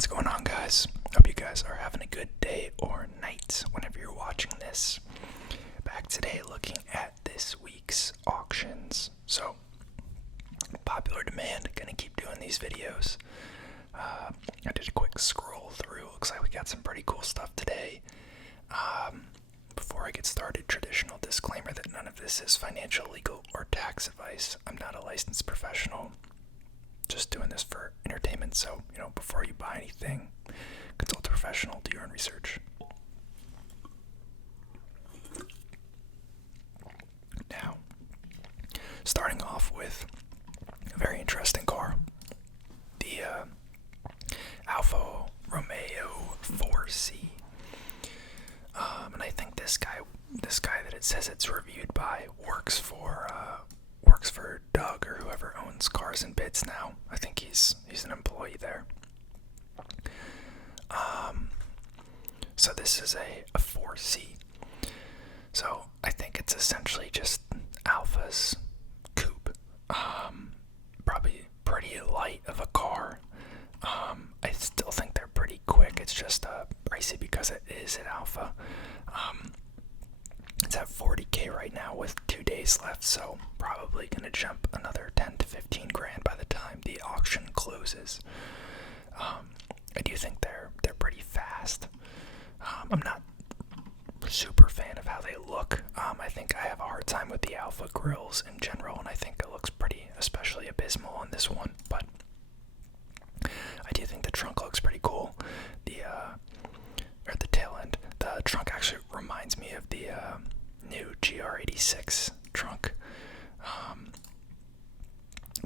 What's going on, guys? Hope you guys are having a good day or night whenever you're watching this. Back today looking at this week's auctions. So, popular demand, gonna keep doing these videos. I did a quick scroll through. Looks like we got some pretty cool stuff today. Before I get started, traditional disclaimer that none of this is financial, legal, or tax advice. I'm not a licensed professional. Just doing this for entertainment, so, before you buy anything, consult a professional, do your own research. Now, starting off with a very interesting car, the Alfa Romeo 4C. And I think this guy that it says it's reviewed by works for Doug or whoever owns Cars and Bids now. I think he's an employee there. So this is a 4C. So I think it's essentially just Alfa's coupe. Probably pretty light of a car. I still think they're pretty quick. It's just pricey because it is an Alfa. It's at $40K right now with 2 days left, so probably gonna jump another 10 to 15 grand by the time the auction closes. I do think they're pretty fast. I'm not super fan of how they look. I think I have a hard time with the Alfa grills in general, and I think it looks pretty, especially abysmal on this one. But I do think the trunk looks pretty cool. The tail end. The trunk actually reminds me of the new GR86 trunk.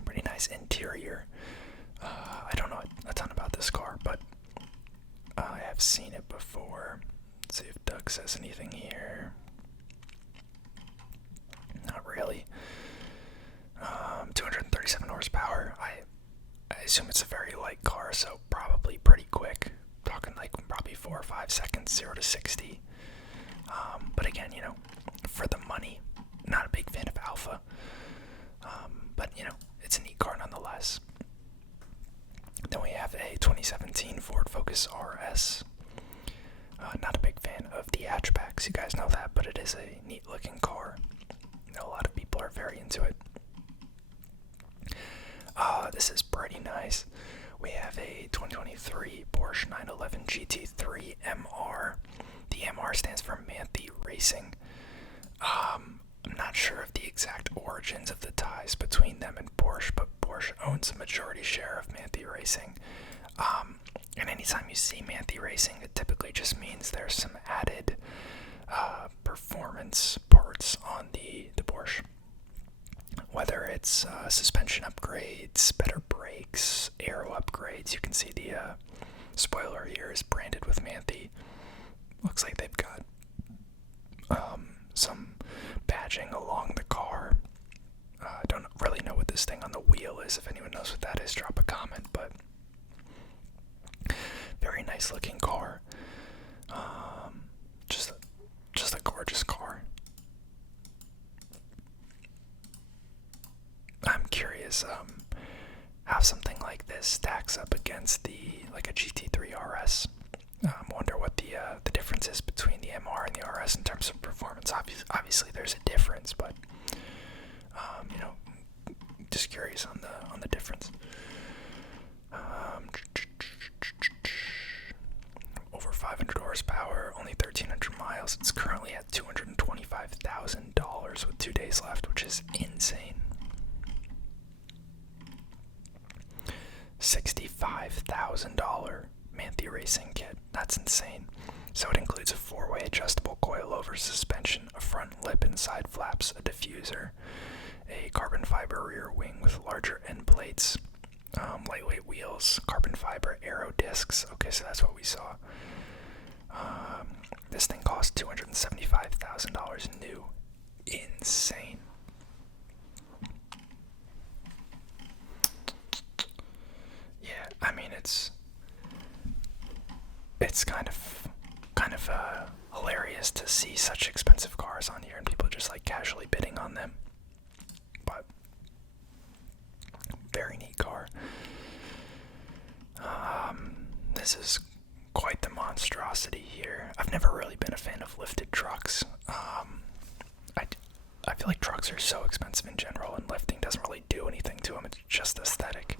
Pretty nice interior. I don't know a ton about this car, but I have seen it before. Let's see if Doug says anything here. Not really. 237 horsepower. I assume it's a very light car, so probably pretty quick. Talking like probably 4 or 5 seconds, 0 to 60. But again, for the money, not a big fan of Alfa. But it's a neat car nonetheless. Then we have a 2017 Ford Focus RS. Not a big fan of the hatchbacks, you guys know that, but it is a neat looking car. A lot of people are very into it. This is pretty nice. We have a 2023 Porsche 911 GT3 MR. The MR stands for Manthe Racing. I'm not sure of the exact origins of the ties between them and Porsche, but Porsche owns a majority share of Manthe Racing. And anytime you see Manthe Racing, it typically just means there's some added performance parts on the Porsche. Whether it's suspension upgrades, better brakes, aero upgrades. You can see the spoiler here is branded with Manthe. Looks like they've got some badging along the car. I don't really know what this thing on the wheel is. If anyone knows what that is, drop a comment. But very nice looking car. Just a gorgeous car. I'm curious how something like this stacks up against a GT3 RS. Wonder what the difference is between the MR and the RS in terms of performance. Obviously there's a difference, but just curious on the difference. Over 500 horsepower, only 1,300 miles. It's currently at $225,000 with 2 days left, which is insane. $65,000 Manthe Racing kit. That's insane. So it includes a 4-way adjustable coilover suspension, a front lip and side flaps, a diffuser, a carbon fiber rear wing with larger end plates, lightweight wheels, carbon fiber aero discs. Okay, so that's what we saw. This thing costs $275,000 new. Insane. Yeah, I mean it's kind of hilarious to see such expensive cars on here and people just like casually bidding on them. But very neat car. this is quite the monstrosity here. I've never really been a fan of lifted trucks. I feel like trucks are so expensive in general, and lifting doesn't really do anything to them. It's just aesthetic.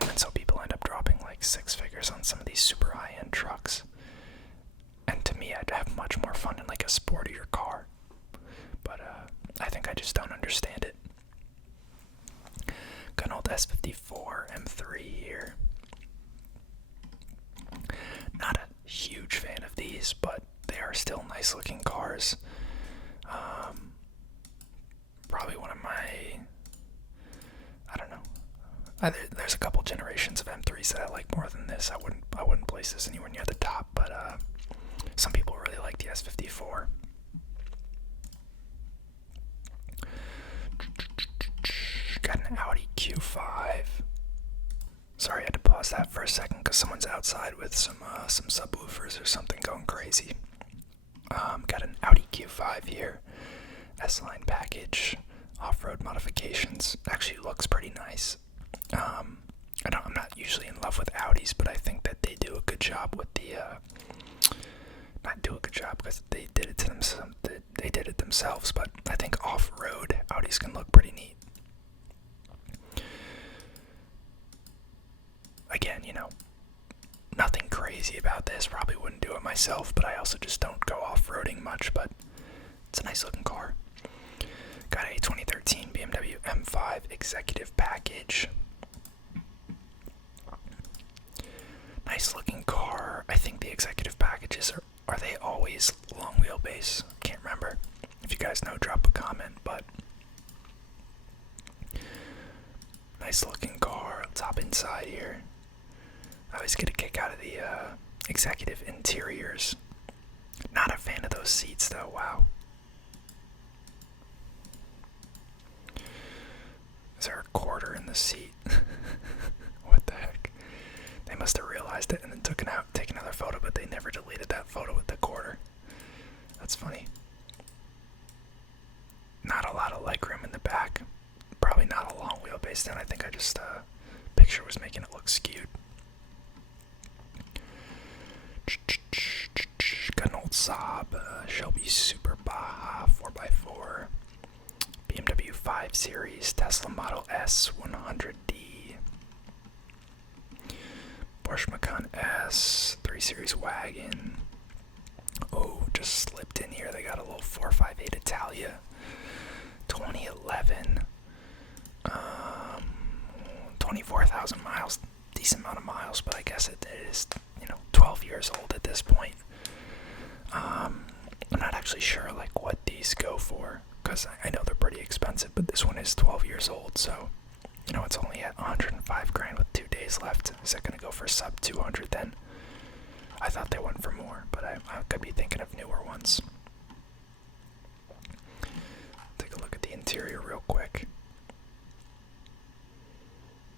And so people end up dropping like 6 figures on some of these super high-end trucks. And to me, I'd have much more fun in like a sportier car. But I think I just don't understand it. Got an old S54 M3 here. Not a huge fan of these, but they are still nice looking cars. Probably one of my, I don't know. There's a couple generations of M3s that I like more than this. I wouldn't place this anywhere near the top, but some people really like the S54. Got an Audi Q5. Sorry, I had to pause that for a second because someone's outside with some subwoofers or something going crazy. Got an Audi Q5 here. S-Line package, off-road modifications. Actually looks pretty nice. I'm not usually in love with Audis, but I think that they do a good job with the, not do a good job because they did it to themselves. They did it themselves, but I think off-road Audis can look pretty neat. Again, nothing crazy about this. Probably wouldn't do it myself, but I also just don't go off-roading much. But it's a nice looking car. Got a 2013 BMW M5 executive package. Nice looking car. I think the executive packages are they always long wheelbase? Can't remember. If you guys know, drop a comment. But nice looking car. Let's hop inside here. I always get a kick out of the executive interiors. Not a fan of those seats though. Wow. Is there a quarter in the seat? What the heck? They must have realized it and then take another photo, but they never deleted that photo with the quarter. That's funny. Not a lot of legroom in the back. Probably not a long wheelbase then. I think I just, picture was making it look skewed. Got an old Saab, Shelby Super Baja 4x4. BMW 5 Series, Tesla Model S 100D, Porsche Macan S 3 Series wagon. Oh, just slipped in here. They got a little 458 Italia, 2011, 24,000 miles. Decent amount of miles, but I guess it is 12 years old at this point. I'm not actually sure like what these go for, because I know they're pretty expensive, but this one is 12 years old, so it's only at 105 grand with 2 days left. Is that going to go for sub 200 then? I thought they went for more, but I could be thinking of newer ones. Take a look at the interior real quick.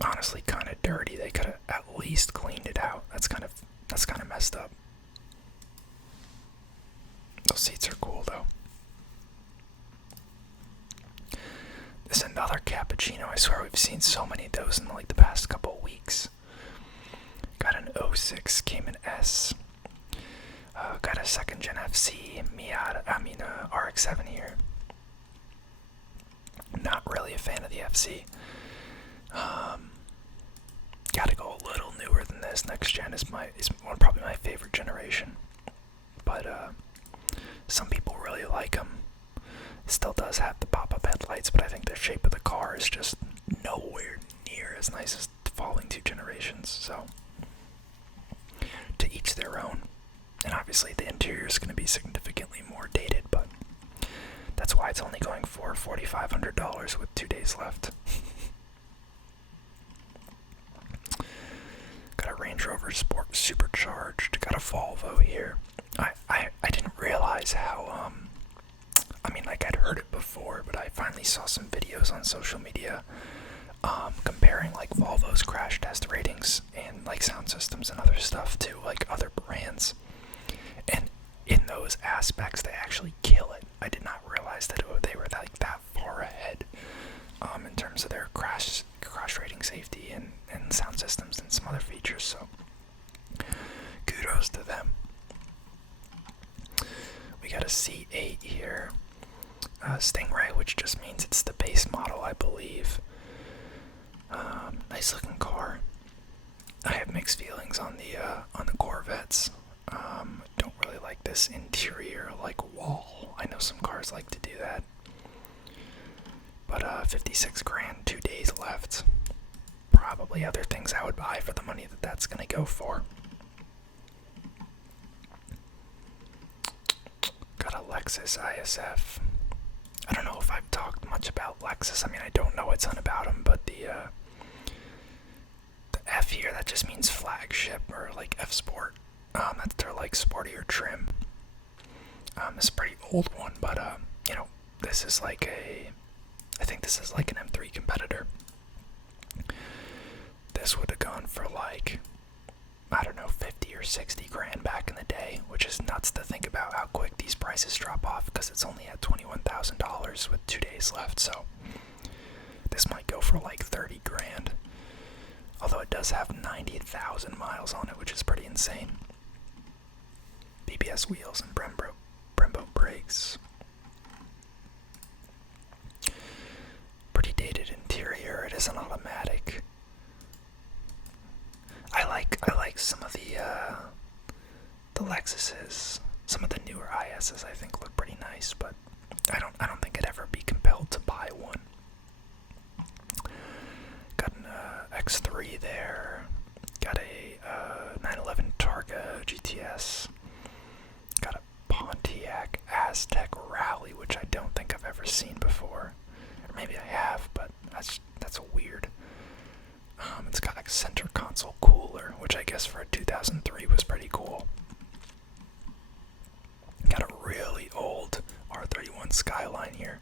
Honestly, kind of dirty. They could have at least cleaned it out. That's kind of messed up. Those seats are cool though. This is another cappuccino. I swear we've seen so many of those in like the past couple weeks. Got an 06 Cayman S. Got a second gen FC RX-7 here. Not really a fan of the FC. Gotta go a little newer than this. Next gen is probably my favorite generation. But some people really like them. It still does have the pop-up headlights, but I think the shape of the car is just nowhere near as nice as the following 2 generations. So, to each their own. And obviously the interior is going to be significantly more dated, but that's why it's only going for $4,500 with 2 days left. Got a Range Rover Sport Supercharged. Got a Volvo here. I didn't realize how, I'd heard it before, but I finally saw some videos on social media comparing like Volvo's crash test ratings and like sound systems and other stuff to like other brands. And in those aspects, they actually kill it. I did not realize that they were like that far ahead in terms of their crash rating safety and sound systems and some other features. So C8 here. Stingray, which just means it's the base model, I believe. Nice looking car. I have mixed feelings on the Corvettes. Don't really like this interior like wall. I know some cars like to do that. But 56 grand, 2 days left. Probably other things I would buy for the money that's gonna go for. Got a Lexus ISF. I don't know if I've talked much about Lexus. I mean, I don't know a ton about them, but the F here, that just means flagship or like F Sport. That's their like sportier trim. It's a pretty old one, but you know, this is like I think this is like an M3 competitor. This would have gone for like, I don't know, 50 or 60 grand back in the day, which is nuts to think about how quick these prices drop off because it's only at $21,000 with 2 days left. So this might go for like 30 grand. Although it does have 90,000 miles on it, which is pretty insane. BBS wheels and Brembo brakes. Pretty dated interior. It is an automatic. I like some of the Lexuses. Some of the newer ISs I think look pretty nice, but I don't think I'd ever be compelled to buy one. Got an X3 there. Got a 911 Targa GTS. Got a Pontiac Aztec Rally, which I don't think I've ever seen before. Or maybe I have, but that's weird. It's got like a center console cooler, which I guess for a 2003 was pretty cool. Got a really old R31 Skyline here.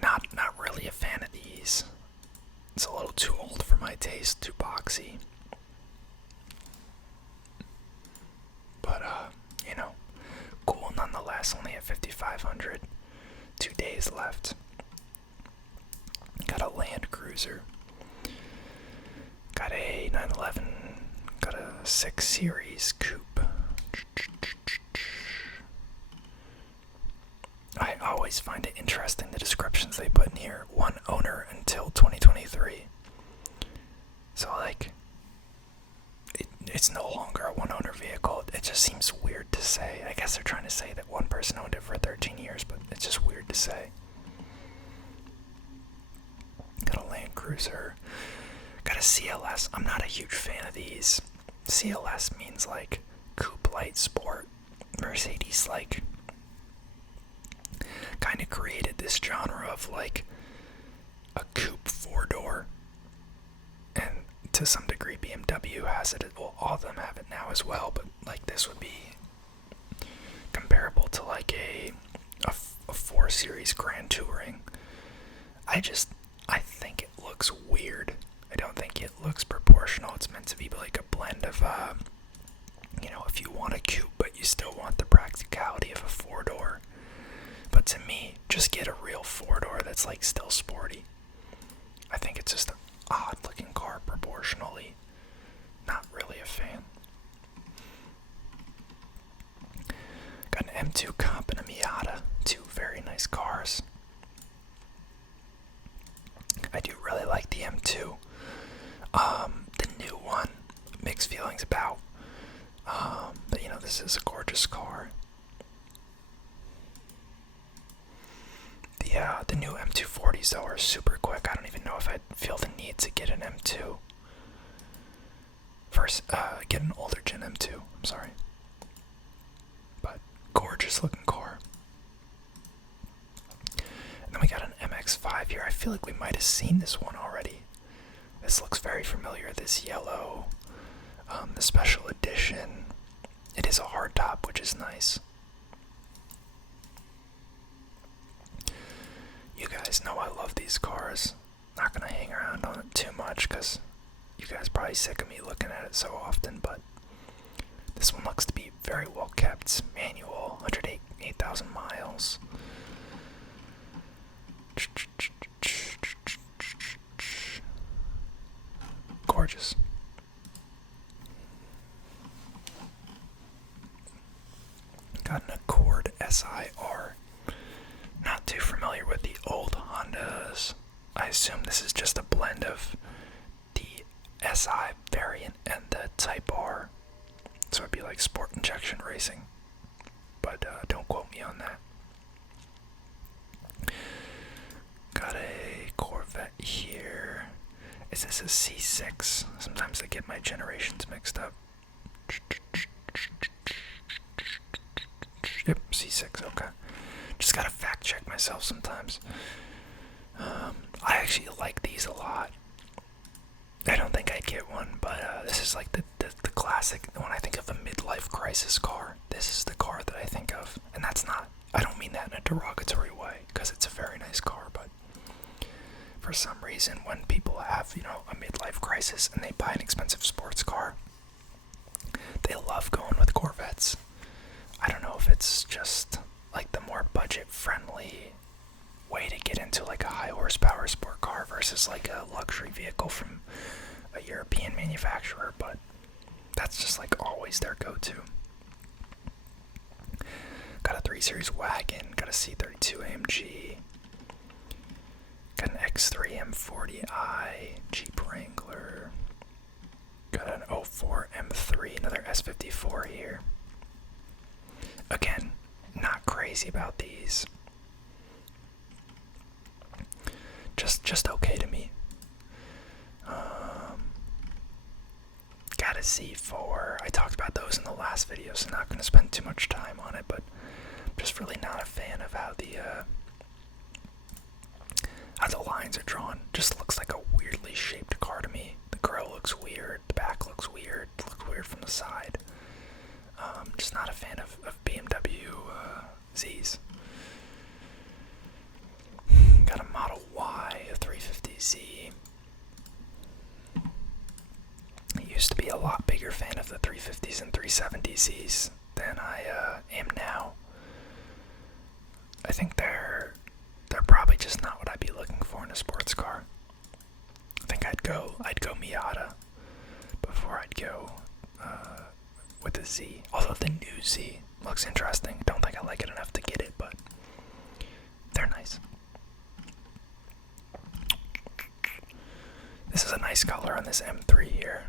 Not really a fan of these. It's a little too old for my taste, too boxy. But you know, cool nonetheless. Only at 5,500. 2 days left. Got a Land Cruiser. Got a 911. Got a 6 Series Coupe. I always find it interesting the descriptions they put in here. 1 owner until 2023. So like, it's no longer a 1 owner vehicle. It just seems weird to say. I guess they're trying to say that one person owned it for 13 years, but it's just weird to say. Got a Land Cruiser. Got a CLS. I'm not a huge fan of these. CLS means like coupe light sport. Mercedes like kind of created this genre of like a coupe 4-door, and to some degree BMW has it. Well, all of them have it now as well, but like this would be comparable to like a 4 Series Grand Touring. I think it looks weird. I don't think it looks proportional. It's meant to be like a blend of you know, if you want a coupe but you still want the practicality of a 4-door. But to me, just get a real 4-door that's like still sporty. I think it's just an odd looking car proportionally. Not really a fan. Got an M2 Comp and a Miata. 2 very nice cars. I do really like the M2. The new one, mixed feelings about. But you know, this is a gorgeous car. The new M240s though are super quick. I don't even know if I'd feel the need to get an M2. First, get an older gen M2. I'm sorry. But gorgeous looking car. And then we got an MX-5 here. I feel like we might have seen this one already. This looks very familiar. This yellow, the special edition. It is a hardtop, which is nice. You guys know I love these cars. Not gonna hang around on it too much because you guys are probably sick of me looking at it so often, but this one looks to be very well kept. Manual, 108,000 miles. Gorgeous. SI are not too familiar with the old Hondas, I assume this is just a blend of the SI variant and the Type R. So it'd be like sport injection racing. But don't quote me on that. Got a Corvette here. Is this a C6? Sometimes I get my generations mixed up. Yep, C6, okay. Just gotta fact check myself sometimes. I actually like these a lot. I don't think I'd get one, but this is like the classic. When I think of a midlife crisis car, this is the car that I think of. And that's not, I don't mean that in a derogatory way, because it's a very nice car, but for some reason, when people have, a midlife crisis and they buy an expensive sports car, they love going with Corvettes. I don't know if it's just like the more budget-friendly way to get into like a high-horsepower sport car versus like a luxury vehicle from a European manufacturer, but that's just like always their go-to. Got a 3 Series wagon, got a C32 AMG, got an X3 M40i, Jeep Wrangler, got an 04 M3, another S54 here. Again, not crazy about these. Just okay to me. Got a Z4. I talked about those in the last video, so not going to spend too much time on it, but I'm just really not a fan of how the lines are drawn. Just looks like a weirdly shaped car to me. The grill looks weird, the back looks weird, from the side. Just not a fan of BMW Zs. Got a Model Y, a 350Z. I used to be a lot bigger fan of the 350s and 370Zs than I am now. I think they're probably just not what I'd be looking for in a sports car. I think I'd go Miata before I'd go with a Z. Although the new Z looks interesting. Don't think I like it enough to get it, but they're nice. This is a nice color on this M3 here.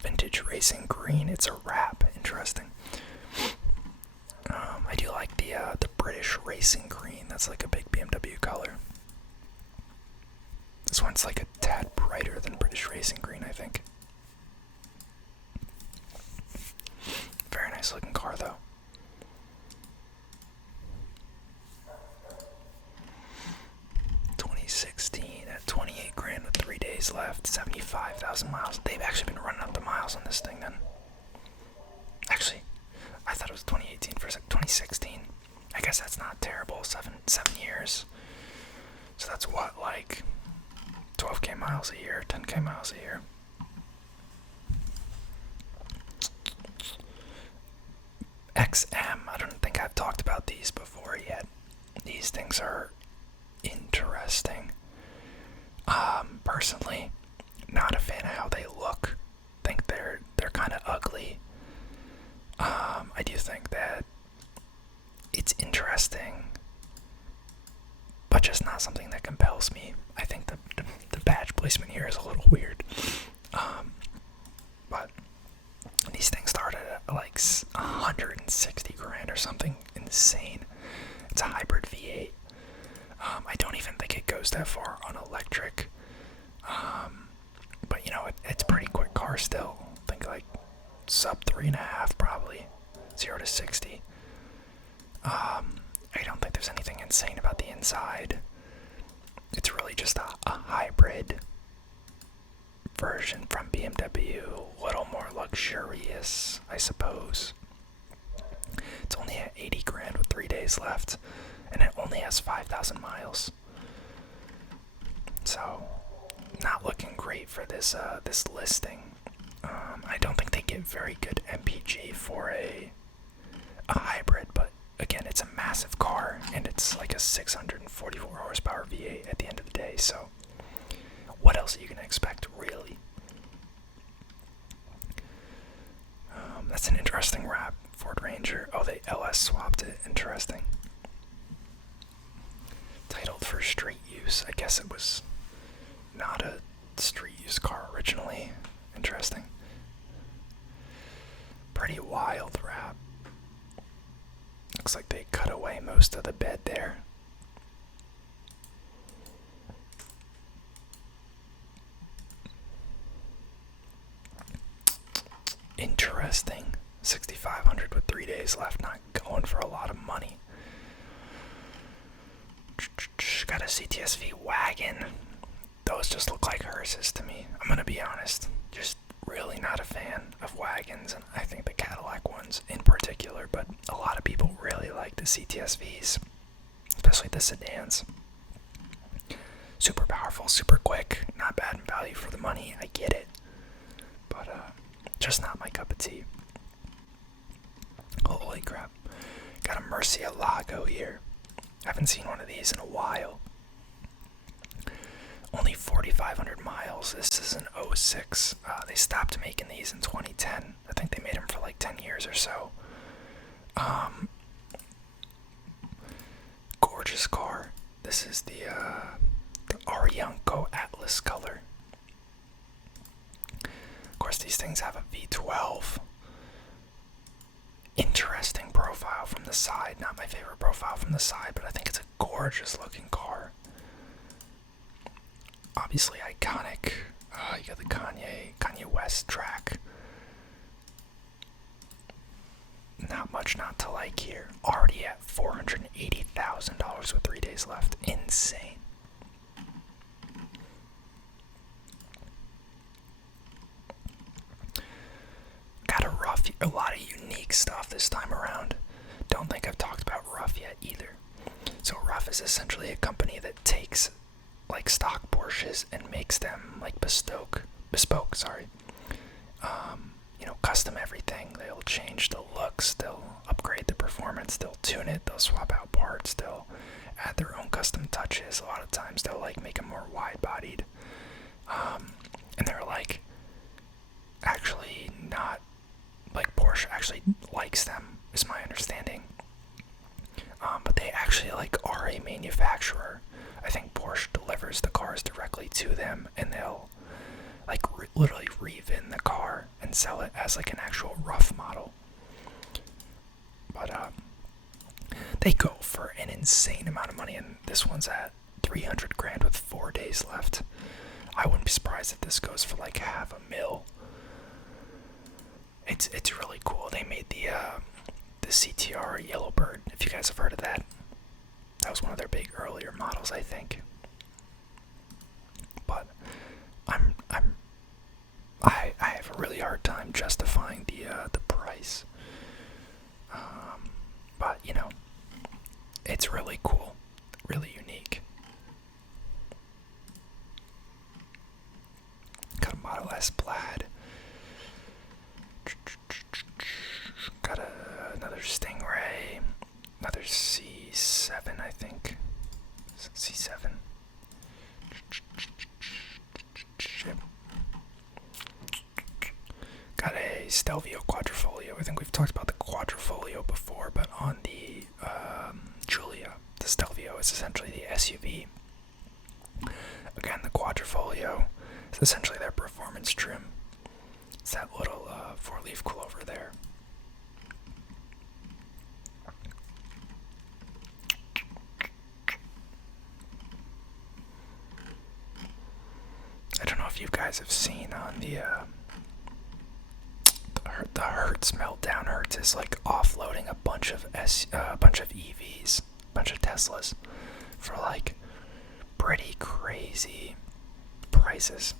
Vintage racing green. It's a wrap. Interesting. I do like the British racing green. That's like a big BMW color. This one's like a tad brighter than British racing green, I think. Very nice looking car though. At 28 grand with 3 days left, 75,000 miles. They've actually been running up the miles on this thing then. Actually, I thought it was 2018 for a sec. 2016. I guess that's not terrible. 7 years. So that's what, like 12k miles a year, 10k miles a year. XM. I don't think I've talked about these before yet. These things are interesting. Personally, not a fan of how they look. Think they're kind of ugly. I do think that it's interesting, but just not something that compels me. I think the badge placement here is a little weird. But these things started at like 160 grand or something insane. It's a hybrid V8. I don't even think it goes that far on electric. But it's a pretty quick car still. I think like sub 3.5 probably. 0 to 60. I don't think there's anything insane about the inside. It's really just a hybrid version from BMW. A little more luxurious, I suppose. It's only at 80 grand with 3 days left. And it only has 5,000 miles. So, not looking great for this listing. I don't think they get very good MPG for a hybrid, but again, it's a massive car, and it's like a 644 horsepower V8 at the end of the day, so what else are you going to expect, really? That's an interesting wrap for swapped it. Interesting. Titled for street use. I guess it was not a street use car originally. Interesting. Pretty wild wrap. Looks like they cut away most of the bed there. Interesting. 6,500 with 3 days left. Not going for a lot of money. Got a CTSV wagon. Those just look like hearses to me. I'm gonna be honest. Just really not a fan of wagons, and I think the Cadillac ones in particular, but a lot of people really like the CTSVs, especially the sedans. Super powerful, super quick, not bad in value for the money, I get it. But just not my cup of tea. Holy crap. Got a Murcielago here. Haven't seen one of these in a while. Only 4,500 miles. This is an 06. They stopped making these in 2010. I think they made them for like 10 years or so. Gorgeous car. This is the Arianco Atlas color. Of course, these things have a V12. Interesting profile from the side. Not my favorite profile from the side, but I think it's a gorgeous looking car. Obviously iconic. You got the Kanye West track. Not much not to like here. Already at $480,000 with 3 days left. Insane. Got a lot of unique stuff this time around. Don't think I've talked about Rough yet either. So Rough is essentially a company that takes like stock Porsches and makes them like bespoke, custom everything. They'll change the looks, they'll upgrade the performance, they'll tune it, they'll swap out parts, they'll add their own custom touches. A lot of times they'll like make them more wide-bodied, and they're like actually not like Porsche actually likes them, is my understanding. But they actually like are a manufacturer. I think Porsche delivers the cars directly to them, and they'll like literally re-VIN the car and sell it as like an actual Rough model. But they go for an insane amount of money, and this one's at 300 grand with 4 days left. I wouldn't be surprised if this goes for like $500,000. It's really cool. They made the CTR Yellowbird, if you guys have heard of that. That was one of their big earlier models, I think. But I have a really hard time justifying the price. But it's really cool, really unique. Got a Model S Plaid. Got another Stingray, another C7, I think. C7. Got a Stelvio Quadrifoglio. I think we've talked about the Quadrifoglio before, but on the Giulia, the Stelvio is essentially the SUV. Again, the Quadrifoglio is essentially their performance trim. It's that little 4-leaf clover there. I don't know if you guys have seen on the Hertz meltdown. Hertz is like offloading a bunch of EVs, a bunch of Teslas for like pretty crazy prices.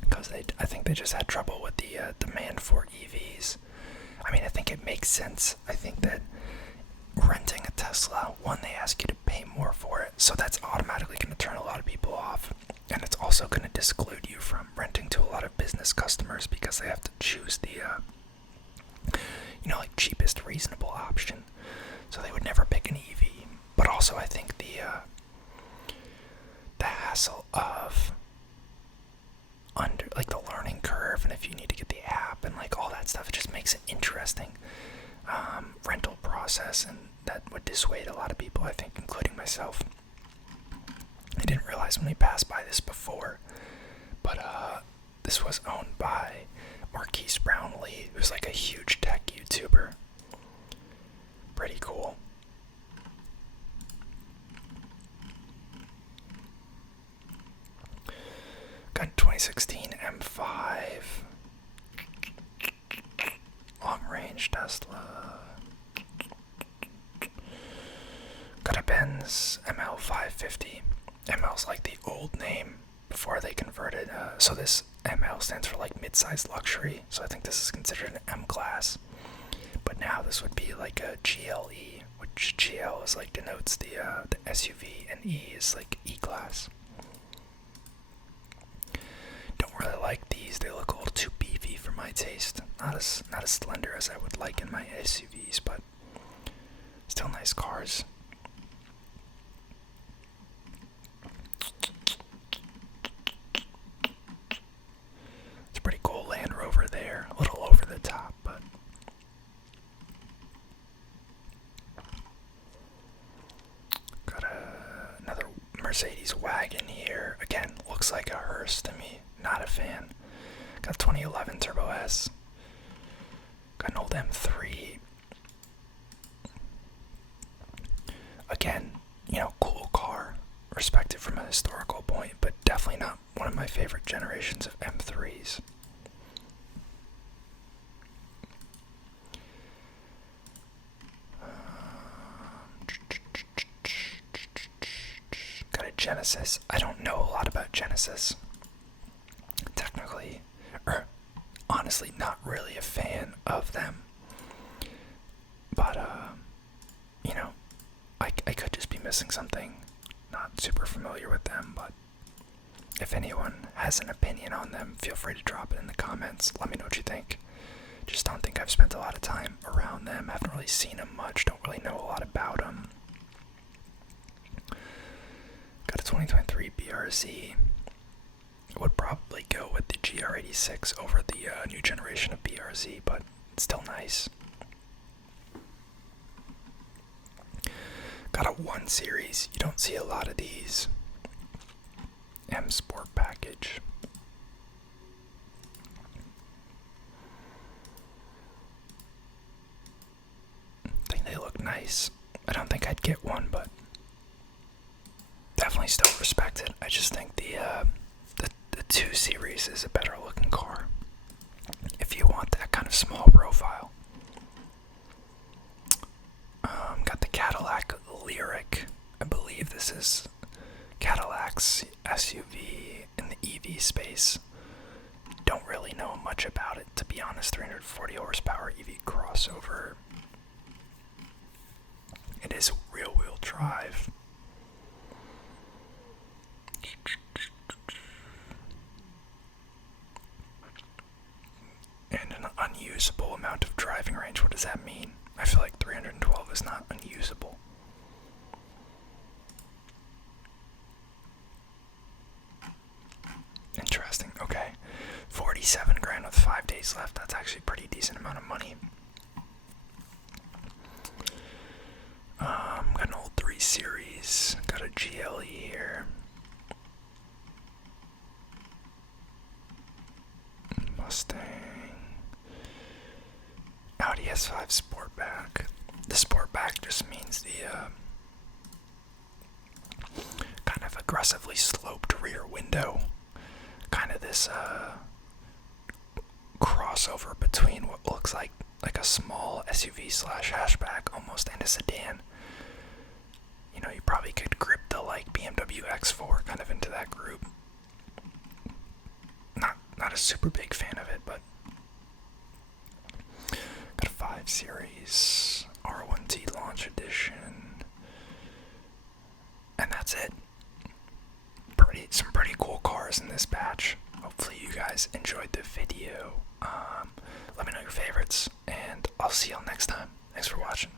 Because I think they just had trouble with the demand for EVs. I mean, I think it makes sense. I think that renting a Tesla, one, they ask you to pay more for it, so that's automatically going to turn a lot of people off. And it's also going to disclude you from renting to a lot of business customers because they have to choose the, cheapest reasonable option. So they would never pick an EV. But also, I think the hassle of the learning curve, and if you need to get the app and like all that stuff, it just makes it interesting. rental process, and that would dissuade a lot of people, I think, including myself. I didn't realize when we passed by this before, but this was owned by Marquise Brownlee, who's like a huge tech YouTuber. Pretty cool. Got 2016 M5. Long range Tesla. Got a Benz ML550. ML's like the old name before they converted. So this ML stands for like mid-sized luxury. So I think this is considered an M class. But now this would be like a GLE, which GL is like denotes the SUV, and E is like E class. Don't really like these. They look a little too beefy for my taste. Not as slender as I would like in my SUVs, but still nice cars. It's a pretty cool Land Rover there. A little over the top, but got another Mercedes wagon here. Again, looks like a hearse to me. Not a fan. Got 2011 Turbo S. Got an old M3. Again, cool car. Respect it from a historical point, but definitely not one of my favorite generations of M3s. Got a Genesis. I don't know a lot about Genesis. Technically, or honestly, not really a fan of them. But, I could just be missing something. Not super familiar with them, but if anyone has an opinion on them, feel free to drop it in the comments. Let me know what you think. Just don't think I've spent a lot of time around them. Haven't really seen them much. Don't really know a lot about them. Got a 2023 BRZ. Would probably go with the GR86 over the new generation of BRZ, but it's still nice. Got a 1 Series. You don't see a lot of these. M Sport package. I think they look nice. I don't think I'd get one, but definitely still respect it. I just think the 2 Series is a better looking car if you want that kind of small profile. Got the Cadillac Lyric. I believe this is Cadillac's SUV in the EV space. Don't really know much about it, to be honest. 340 horsepower EV crossover. It is rear-wheel drive. And an unusable amount of driving range. What does that mean? I feel like 312 is not unusable. Interesting. Okay. 47 grand with 5 days left. That's actually a pretty decent amount of money. Got an old 3 Series. Got a GLE here. Mustang. Audi S5 Sportback. The Sportback just means the kind of aggressively sloped rear window. Kind of this crossover between what looks like a small SUV slash hatchback almost and a sedan. You probably could grip the like BMW X4 kind of into that group. Not a super big fan of it, but got a 5 Series R1T Launch Edition, and that's it. Some pretty cool cars in this batch. Hopefully you guys enjoyed the video. Let me know your favorites, and I'll see y'all next time. Thanks for watching.